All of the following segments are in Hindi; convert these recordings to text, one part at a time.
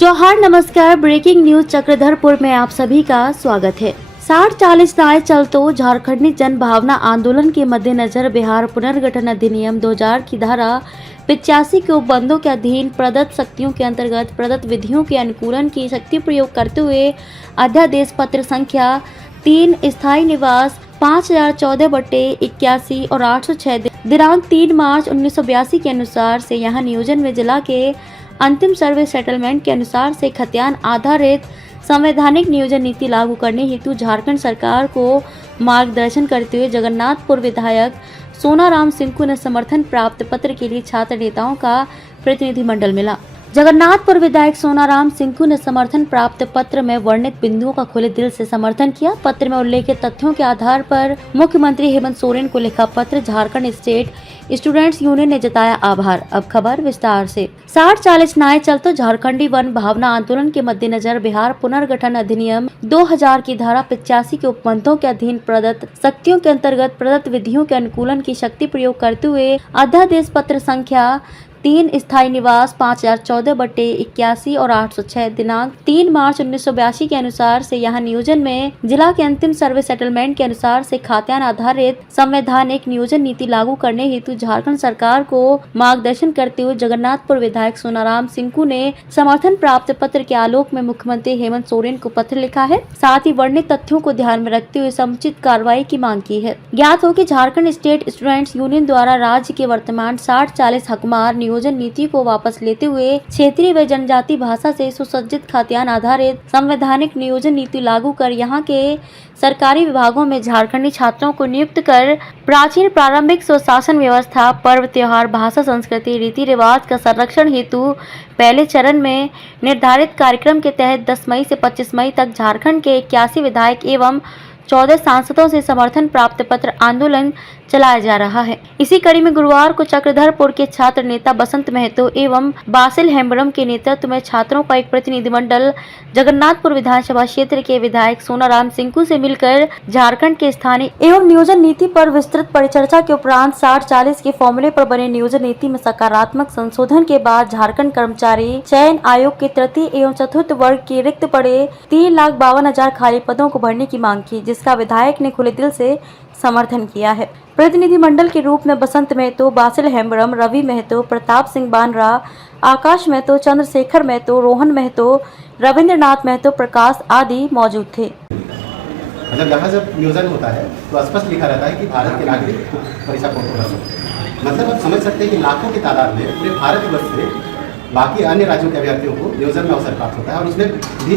जौहार नमस्कार। ब्रेकिंग न्यूज चक्रधरपुर में आप सभी का स्वागत है। 60-40 नाए चलतो झारखंडी जन भावना आंदोलन के मद्देनजर बिहार पुनर्गठन अधिनियम 2000 की धारा 85 के उपबंधों के अधीन प्रदत्त शक्तियों के अंतर्गत प्रदत्त विधियों के अनुकूलन की शक्ति प्रयोग करते हुए अध्यादेश पत्र संख्या 3 स्थायी निवास 5014/81 और 806 दिनांक 3 मार्च 1982 के अनुसार से यहाँ नियोजन में जिला के अंतिम सर्वे सेटलमेंट के अनुसार से खतियान आधारित संवैधानिक नियोजन नीति लागू करने हेतु झारखंड सरकार को मार्गदर्शन करते हुए जगन्नाथपुर विधायक सोनाराम सिंकू ने समर्थन प्राप्त पत्र के लिए छात्र नेताओं का प्रतिनिधिमंडल मिला। जगन्नाथपुर विधायक सोनाराम सिंकू ने समर्थन प्राप्त पत्र में वर्णित बिंदुओं का खुले दिल से समर्थन किया। पत्र में उल्लेखित तथ्यों के आधार पर मुख्यमंत्री हेमंत सोरेन को लिखा पत्र झारखंड स्टेट स्टूडेंट्स यूनियन ने जताया आभार। अब खबर विस्तार से। 60-40 नाए चलतो झारखंडी वन भावना आंदोलन के मद्देनजर बिहार पुनर्गठन अधिनियम 2000 की धारा 85 के उपबंधों के अधीन प्रदत्त शक्तियों के अंतर्गत प्रदत्त विधियों के अनुकूलन की शक्ति प्रयोग करते हुए अध्यादेश पत्र संख्या 3 स्थायी निवास 5014/81 और 806 दिनांक 3 मार्च 1982 के अनुसार से यहाँ नियोजन में जिला के अंतिम सर्वे सेटलमेंट के अनुसार से खात्यान आधारित संवैधानिक नियोजन नीति लागू करने हेतु झारखंड सरकार को मार्गदर्शन करते हुए जगन्नाथपुर विधायक सोनाराम सिंकू ने समर्थन प्राप्त पत्र के आलोक में मुख्यमंत्री हेमंत सोरेन को पत्र लिखा है। साथ ही वर्णित तथ्यों को ध्यान में रखते हुए समुचित कार्रवाई की मांग की है। ज्ञात हो कि झारखंड स्टेट स्टूडेंट्स यूनियन द्वारा राज्य के वर्तमान 60-40 हकमार नियोजन नीति को वापस लेते हुए क्षेत्रीय व जनजाति भाषा से सुसज्जित खात्यान आधारित संवैधानिक नियोजन नीति लागू कर यहाँ के सरकारी विभागों में झारखंडी छात्रों को नियुक्त कर प्राचीन प्रारंभिक स्वशासन व्यवस्था, पर्व त्योहार, भाषा, संस्कृति, रीति रिवाज का संरक्षण हेतु पहले चरण में निर्धारित कार्यक्रम के तहत 10 मई से 25 मई तक झारखंड के 81 विधायक एवं 14 सांसदों से समर्थन प्राप्त पत्र आंदोलन चलाया जा रहा है। इसी कड़ी में गुरुवार को चक्रधरपुर के छात्र नेता बसंत महतो एवं बासिल हेम्ब्रम के नेतृत्व में छात्रों का एक प्रतिनिधिमंडल जगन्नाथपुर विधानसभा क्षेत्र के विधायक सोनाराम सिंकू से मिलकर झारखंड के स्थानीय एवं नियोजन नीति पर विस्तृत परिचर्चा के उपरांत 60-40 के फॉर्मूले पर बने नियोजन नीति में सकारात्मक संशोधन के बाद झारखंड कर्मचारी चयन आयोग के तृतीय एवं चतुर्थ वर्ग के रिक्त पड़े 3,52,000 खाली पदों को भरने की मांग की, जिसका विधायक ने खुले दिल से समर्थन किया है। प्रतिनिधिमंडल के रूप में बसंत महतो, बासिल हेम्ब्रम, रवि महतो, प्रताप सिंह बानरा, आकाश महतो, चंद्रशेखर महतो, रोहन महतो, रविंद्रनाथ महतो, प्रकाश आदि मौजूद थे। मतलब यहाँ जब नियोजन होता है तो स्पष्ट लिखा रहता है कि भारत के नागरिक परीक्षा को कर सकते। मतलब आप समझ सकते हैं कि लाखों की तादाद में पूरे भारतवर्ष से बाकी अन्य राज्यों के अभ्यर्थियों को नियोजन में अवसर प्राप्त होता है और उसमें भी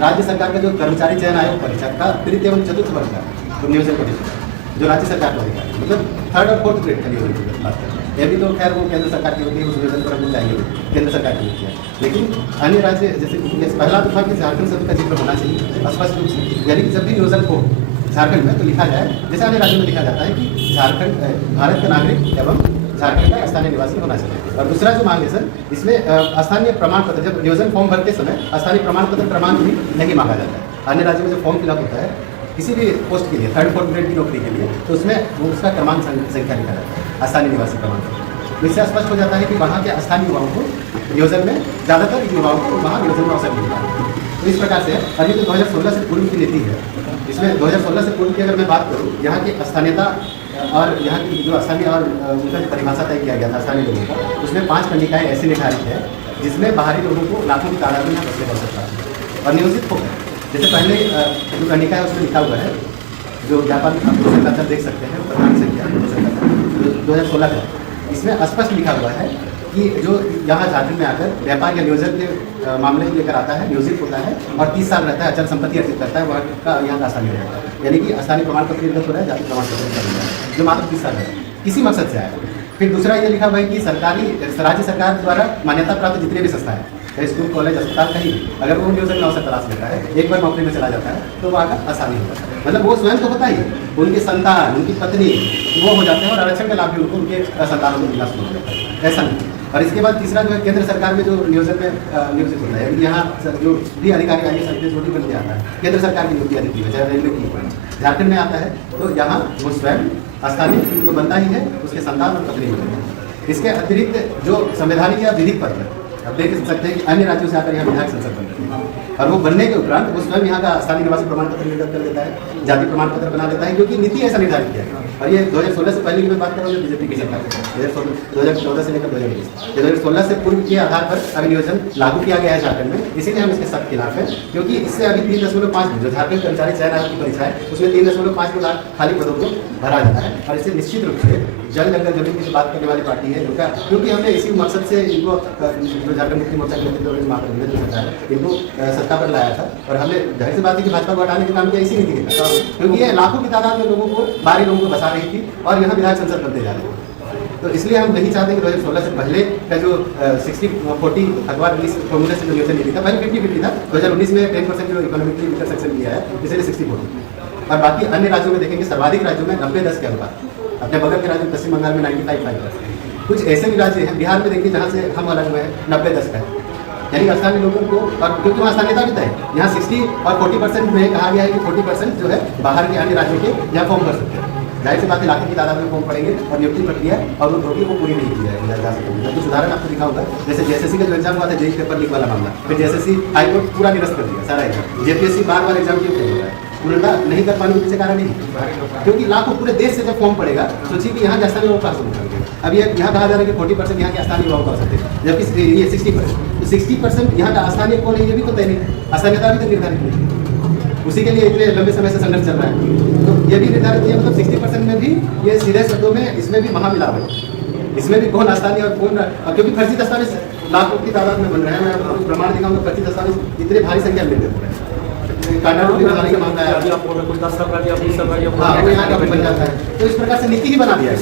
राज्य सरकार का जो कर्मचारी चयन आयोग परीक्षा का तृतीय एवं चतुर्थ वर्ग का तो नियोजन परीक्षा जो राज्य सरकार को होता है, मतलब 3rd और 4th ग्रेड का नियोजन की बात करते हैं। ये भी तो खैर वो केंद्र सरकार की होती है, उस नियोजन पर हमको चाहिए केंद्र सरकार की होती है। लेकिन अन्य राज्य जैसे पहला तो था कि झारखंड शब्द का जिक्र होना चाहिए स्पष्ट रूप से, यानी कि जब भी नियोजन हो झारखंड में तो लिखा जाए जैसे अन्य राज्यों में लिखा जाता है कि झारखंड भारत का नागरिक एवं झारखंड का स्थानीय निवासी होना चाहिए। और दूसरा जो मांग है सर, इसमें स्थानीय प्रमाण पत्र, जब नियोजन फॉर्म भरते समय स्थानीय प्रमाण पत्र क्रमांक भी नहीं मांगा जाता है। अन्य राज्यों में जो फॉर्म फिलअप होता है किसी भी पोस्ट के लिए 3rd 4th ग्रेड की नौकरी के लिए तो उसमें वो उसका क्रमांक संख्या लिखा जाता है, स्थानीय निवासी क्रमांक। तो इससे स्पष्ट हो जाता है कि वहाँ के स्थानीय युवाओं को नियोजन में ज़्यादातर युवाओं को वहाँ नियोजन में अवसर मिलता है। तो इस प्रकार से अभी तो 2016 से पूर्व की नीति है, इसमें 2016 से पूर्व की अगर मैं बात करूँ, यहाँ की स्थानीयता और यहाँ की जो स्थानीय और उनका जो परिभाषा तय किया गया था स्थानीय लोगों का, उसमें 5 कंडिकाएँ ऐसी निर्धारित है जिसमें बाहरी लोगों को लाखों की तादाद में यहाँ बसने कर सकता है और नियोजित होकर। जैसे पहले जो कंडिका है उसमें लिखा हुआ है, जो व्यापार आप देख सकते हैं प्रधान संख्या 2016 का, इसमें स्पष्ट लिखा हुआ है कि जो यहाँ झारखंड में आकर व्यापार या नियोजन के मामले को लेकर आता है, नियोजित होता है और 30 साल रहता है, अचल संपत्ति अर्जित करता है, वहाँ का यहाँ का स्थानीय रहता है, यानी कि स्थानीय प्रमाण पत्र निर्गत हो रहा है, जाति प्रमाण पत्र जो मात्र 30 साल है, किसी मकसद से आया। फिर दूसरा ये लिखा हुआ है कि सरकारी राज्य सरकार द्वारा मान्यता प्राप्त जितने भी संस्थाएं, चाहे स्कूल, कॉलेज, अस्पताल, कहीं अगर वो नियोजन में अवसर तलाश लेता है, एक बार नौकरी में चला जाता है तो वहाँ का आसानी होता है। मतलब वो स्वयं तो होता ही, उनके संतान, उनकी पत्नी वो हो जाते हैं और आरक्षण का लाभ भी उनको उनके संतानों को मिलना शुरू हो जाता है, ऐसा नहीं। और इसके बाद तीसरा जो है केंद्र सरकार में जो नियोजन में नियोजित होता है, यहाँ जो भी अधिकारी आगे सर्विस जो भी बन के आता है, केंद्र सरकार की नियुक्ति अधिक है, चाहे रेलवे की झारखंड में आता है तो यहाँ वो स्वयं स्थानीय तो बनता ही है, उसके संतान और पत्नी होते हैं। इसके अतिरिक्त जो संवैधानिक या विधिक पत्र अब देख सकते हैं कि अन्य राज्यों से आकर यहाँ विधायक संसद बन रहे हैं और वो बनने के उपरांत वो स्वयं यहाँ का स्थानीय निवासी प्रमाण पत्र निर्गत कर देता है, जाति प्रमाण पत्र बना देता है, क्योंकि नीति ऐसा निर्धारित किया है। और ये 2016 से पहले की मैं बात कर रहा हूँ, बीजेपी की सरकार 2014 से लेकर 2019 2016 से पूर्व के आधार पर अभिनियोजन लागू किया गया है झारखंड में। इसीलिए हम इसके सख्त खिलाफ हैं, क्योंकि इससे अभी 3.5 जो झारखंड कर्मचारी चयन आयोग की परीक्षा है उसमें 3.5 लाख खाली पदों को भरा जाता है। और इससे निश्चित रूप से जल जंगल जमीन की बात करने वाली पार्टी है उनका, क्योंकि हमने इसी मकसद से इनको जो झारखंड मुक्ति मोर्चा के नेतृत्व महागठबंधन जो सरकार है इनको सत्ता पर लाया था। और हमने जाहिर सी बात है कि भाजपा को हटाने का काम किया इसी नीति के तहत, क्योंकि ये लाखों की तादाद में लोगों को बाहरी लोगों को बसा रही थी और यहाँ विधायक संसद बनते जा रहे थे। तो इसलिए हम नहीं चाहते कि 2016 से पहले का जो 60-40 अखबार 19 फॉर्मूले से जो नियोजन नीति था, पहले 50-50 था। 2019 में 10% जो इकोनॉमिकली वीकर सेक्शन दिया है, इसलिए 60-40। और बाकी अन्य राज्यों में देखेंगे, सर्वाधिक राज्यों में 90-10 के अनुपात, अपने बगल के राज्य पश्चिम बंगाल में 95-5%। कुछ ऐसे भी राज्य हैं, बिहार में देखिए जहाँ से हम अलग हुए हैं, 90-10 का है, यानी स्थानीय लोगों को, और क्योंकि वहाँ स्थानीयता भी तय है। यहाँ 60 और 40% में कहा गया है कि 40% जो है बाहर के अन्य राज्यों के यहाँ फॉर्म भर सकते हैं। जाहिर सी बात है लाखों की तादाद में फॉर्म पड़ेंगे और नियुक्ति प्रक्रिया और वो होगी वो पूरी नहीं की जाएगी। मैं कुछ उदाहरण आपको दिखाऊंगा, जैसे जेएसएससी का जो एग्जाम हुआ था, जेई पेपर लीक वाला मामला, फिर जेएसएससी हाईकोर्ट पूरा निरस्त कर दिया सारा एग्जाम। जेपीएससी बार एग्जाम क्यों फेल हो रहा है? उल्टा नहीं कर पाने के पीछे कारण नहीं, क्योंकि लाखों पूरे देश से जब फॉर्म पड़ेगा, सोचिए कि यहाँ के स्थानीय लोगों का हासिल करेंगे। अब ये यहाँ कहा जा रहा है कि 40% यहाँ के स्थानीय लोगों का सकते हैं, जबकि ये 60%। तो 60% यहाँ का स्थानीय कौन है ये भी तो तय नहीं, स्थानीयता भी तो निर्धारित नहीं, उसी के लिए इतने लंबे समय से संघर्ष चल रहा है। तो ये भी निर्धारित है, मतलब 60% में भी ये सीधे शब्दों में इसमें भी महामिलावट है, इसमें भी कौन स्थानीय और कौन, क्योंकि फर्जी दस्तावेज लाखों की तादाद में बन रहे हैं। मैं आपको प्रमाण दिखाऊंगा, फर्जी दस्तावेज इतने भारी संख्या में मिल रहे हैं। कांडाटोली बनाने का मामला है, हाँ वो यहाँ का बन जाता है। तो इस प्रकार से नीति ही बना दिया है,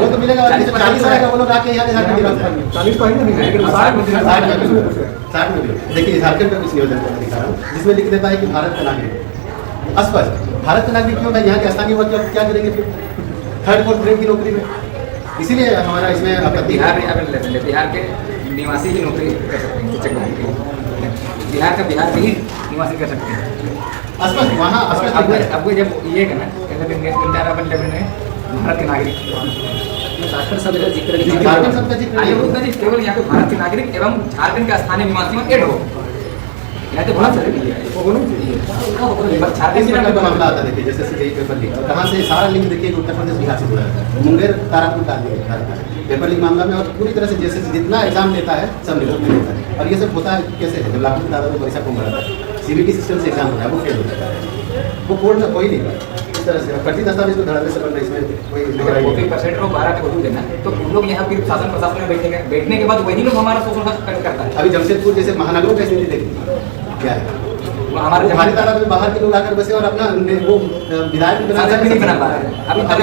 वो तो मिलेगा। 40 आएगा वो लोग आके यहाँ झारखंड 60 में भी। देखिए झारखंड का कुछ नियोजन करके दिखा रहा हूँ, जिसमें लिख देता है कि भारत का नागरिक स्पष्ट, भारत का नागरिक क्यों है, यहाँ के स्थानीय वर्ग क्या करेंगे फिर 3rd-4th ग्रेड की नौकरी में। इसीलिए हमारा इसमें आपत्ति है। बिहार के निवासी ही नौकरी कर सकते हैं, बिहार के ही निवासी कर सकते हैं स्पष्ट वहाँ स्पष्ट। अब जब ये करना भारत के नागरिक झारखंड शब्द का जिक्र केवल यहाँ पे भारत के नागरिक एवं झारखंड के स्थानीय निवासी में एड हो, यहाँ तो बहुत झारखंड का मामला आता है। देखिए जैसे जेई पेपर लीक, कहाँ से सारा लिंक देखिए उत्तर प्रदेश बिहार से जुड़ा है, मुंगेर तारापुर का पेपर लीक मामला में, और पूरी तरह से जैसे जितना एग्जाम लेता है सब निकल में लेता है। और ये सब होता है कैसे है, जब लाखों की तादाद में परीक्षा फॉर्म भराता है, सीबीटी सिस्टम से एग्जाम होता है, वो फेल हो जाता है, वो बोर्ड में कोई नहीं। इस तरह से फर्जी दस्तावेज को धड़ल्ले से बन रहा है, इसमें कोई 40% और 12 को देना, तो उन लोग यहाँ फिर शासन प्रशासन में बैठने के बाद वही लोग हमारा शोषण करता है। अभी जमशेदपुर जैसे महानगरों की स्थिति देखिए क्या है, हमारे तादाद में बाहर के लोग आकर बसे और अपना वो विधायक भी नहीं बना पा रहे हैं। अभी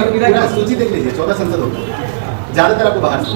सूची देख लीजिए, 14 संसद होगा, ज्यादातर आपको बाहर से